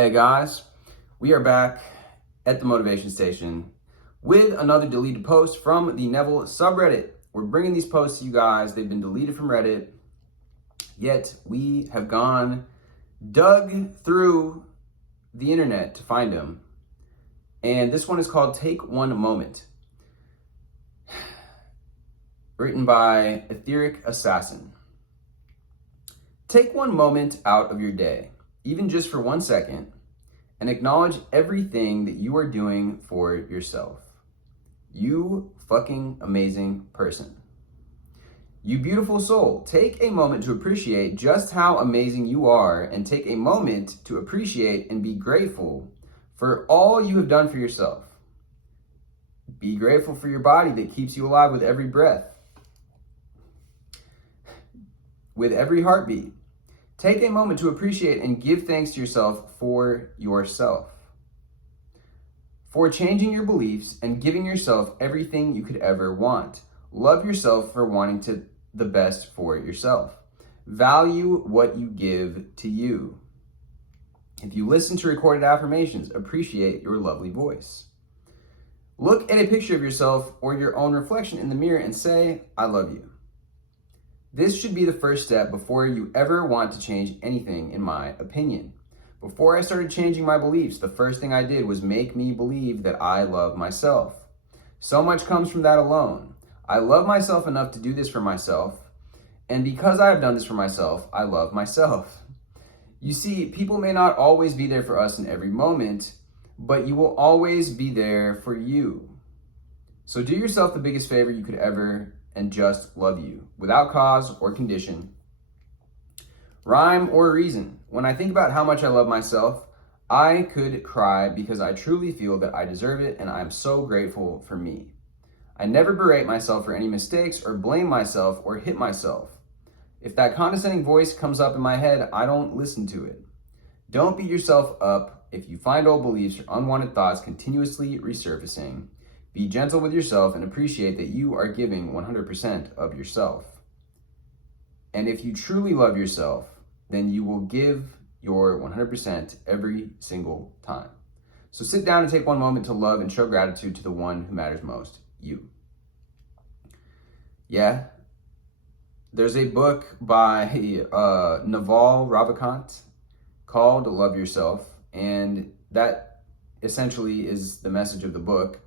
Hey guys, we are back at the Motivation Station with another deleted post from the Neville subreddit. We're bringing these posts to you guys. They've been deleted from Reddit, yet we have dug through the internet to find them. And this one is called Take One Moment, written by Etheric Assassin. Take one moment out of your day, even just for 1 second, and acknowledge everything that you are doing for yourself. You fucking amazing person. You beautiful soul, take a moment to appreciate just how amazing you are, and take a moment to appreciate and be grateful for all you have done for yourself. Be grateful for your body that keeps you alive with every breath, with every heartbeat. Take a moment to appreciate and give thanks to yourself for yourself, for changing your beliefs and giving yourself everything you could ever want. Love yourself for wanting the best for yourself. Value what you give to you. If you listen to recorded affirmations, appreciate your lovely voice. Look at a picture of yourself or your own reflection in the mirror and say, I love you. This should be the first step before you ever want to change anything, in my opinion. Before I started changing my beliefs, the first thing I did was make me believe that I love myself. So much comes from that alone. I love myself enough to do this for myself, and because I have done this for myself, I love myself. You see, people may not always be there for us in every moment, but you will always be there for you. So do yourself the biggest favor you could ever and just love you, without cause or condition, rhyme or reason. When I think about how much I love myself, I could cry because I truly feel that I deserve it, and I'm so grateful for me. I never berate myself for any mistakes or blame myself or hit myself. If that condescending voice comes up in my head, I don't listen to it. Don't beat yourself up if you find old beliefs or unwanted thoughts continuously resurfacing. Be gentle with yourself and appreciate that you are giving 100% of yourself. And if you truly love yourself, then you will give your 100% every single time. So sit down and take one moment to love and show gratitude to the one who matters most, you. Yeah, there's a book by Naval Ravikant called Love Yourself, and that essentially is the message of the book.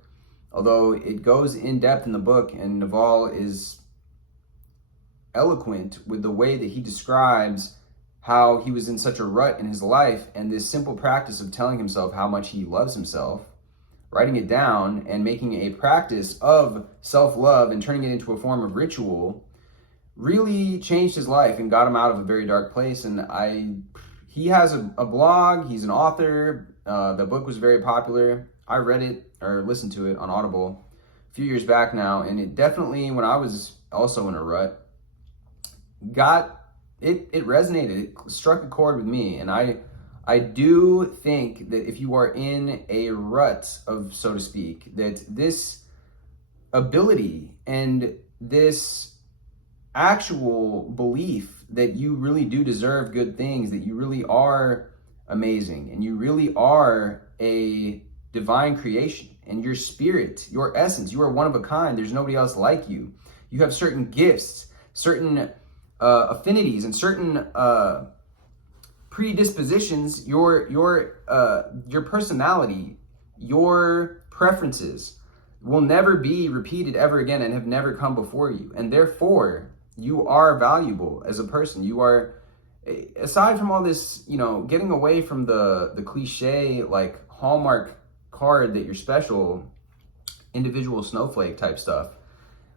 Although it goes in depth in the book, and Naval is eloquent with the way that he describes how he was in such a rut in his life, and this simple practice of telling himself how much he loves himself, writing it down and making a practice of self-love and turning it into a form of ritual really changed his life and got him out of a very dark place. And he has a blog, he's an author, the book was very popular. I read it or listened to it on Audible a few years back now, and it definitely, when I was also in a rut, it resonated. It struck a chord with me, and I do think that if you are in a rut of, so to speak, that this ability and this actual belief that you really do deserve good things, that you really are amazing, and you really are a divine creation, and your spirit, your essence, you are one of a kind. There's nobody else like you. You have certain gifts, certain affinities, and certain predispositions. Your personality, your preferences will never be repeated ever again and have never come before you. And therefore, you are valuable as a person. You are, aside from all this, getting away from the cliche, like Hallmark card that you're special, individual snowflake type stuff,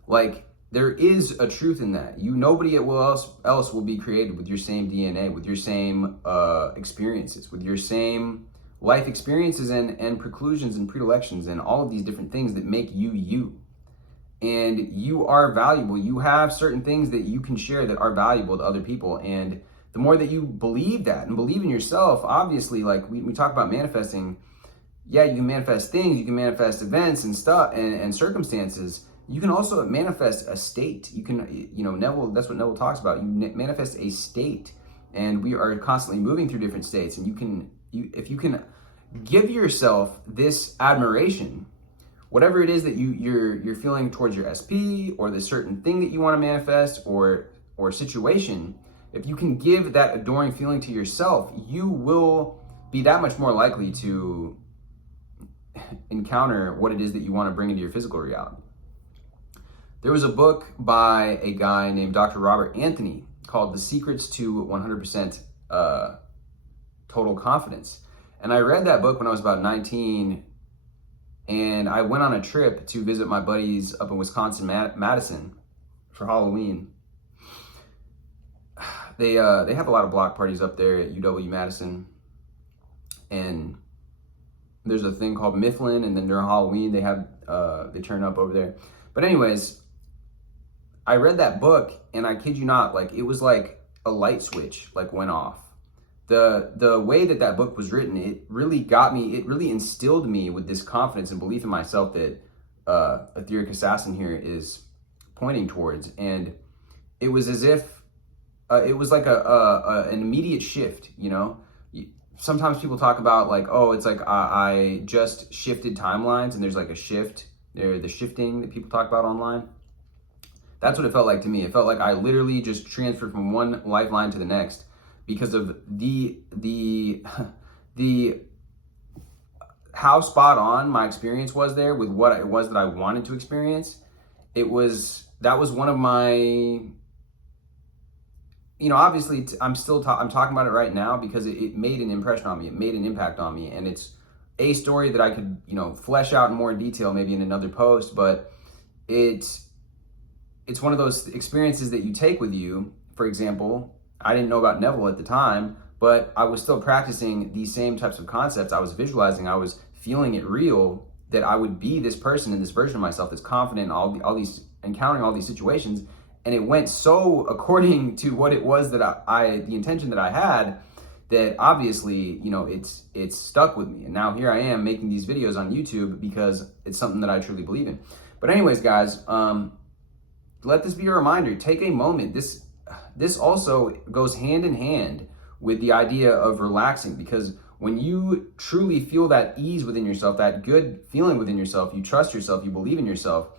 like, there is a truth in that. Nobody else will be created with your same DNA, with your same experiences, with your same life experiences and preclusions and predilections and all of these different things that make you you. And you are valuable. You have certain things that you can share that are valuable to other people. And the more that you believe that and believe in yourself, obviously, like we talk about manifesting, yeah, you can manifest things, you can manifest events and stuff and circumstances. You can also manifest a state. You can, Neville, that's what Neville talks about. You manifest a state, and we are constantly moving through different states, and you can if you can give yourself this admiration, whatever it is that you're feeling towards your SP or the certain thing that you want to manifest or situation, if you can give that adoring feeling to yourself, you will be that much more likely to encounter what it is that you want to bring into your physical reality. There was a book by a guy named Dr. Robert Anthony called The Secrets to 100% Total Confidence. And I read that book when I was about 19, and I went on a trip to visit my buddies up in Wisconsin, Madison, for Halloween. They have a lot of block parties up there at UW-Madison, and there's a thing called Mifflin, and then during Halloween they turn up over there. But anyways, I read that book, and I kid you not, like it was like a light switch like went off. The way that book was written, it really got me, it really instilled me with this confidence and belief in myself that Etheric Assassin here is pointing towards. And it was as if it was like an immediate shift, you know? Sometimes people talk about like, oh, it's like I just shifted timelines, and there's like a shift, the shifting that people talk about online. That's what it felt like to me. It felt like I literally just transferred from one lifeline to the next because of the how spot on my experience was there with what it was that I wanted to experience. That was one of my, obviously I'm talking about it right now because it made an impression on me. It made an impact on me, and it's a story that I could, flesh out in more detail maybe in another post, but it's one of those experiences that you take with you. For example, I didn't know about Neville at the time, but I was still practicing these same types of concepts. I was visualizing, I was feeling it real, that I would be this person in this version of myself that's confident in all these, encountering all these situations. And it went so according to what it was that the intention that I had, that obviously, it's stuck with me. And now here I am making these videos on YouTube because it's something that I truly believe in. But anyways, guys, let this be a reminder. Take a moment. This also goes hand in hand with the idea of relaxing, because when you truly feel that ease within yourself, that good feeling within yourself, you trust yourself, you believe in yourself,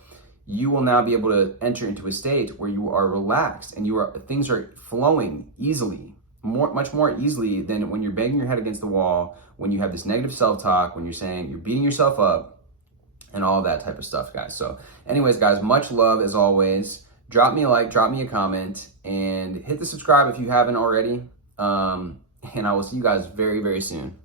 you will now be able to enter into a state where you are relaxed and things are flowing easily, much more easily than when you're banging your head against the wall, when you have this negative self-talk, when you're beating yourself up, and all that type of stuff, guys. So anyways, guys, much love as always. Drop me a like, drop me a comment, and hit the subscribe if you haven't already. And I will see you guys very, very soon.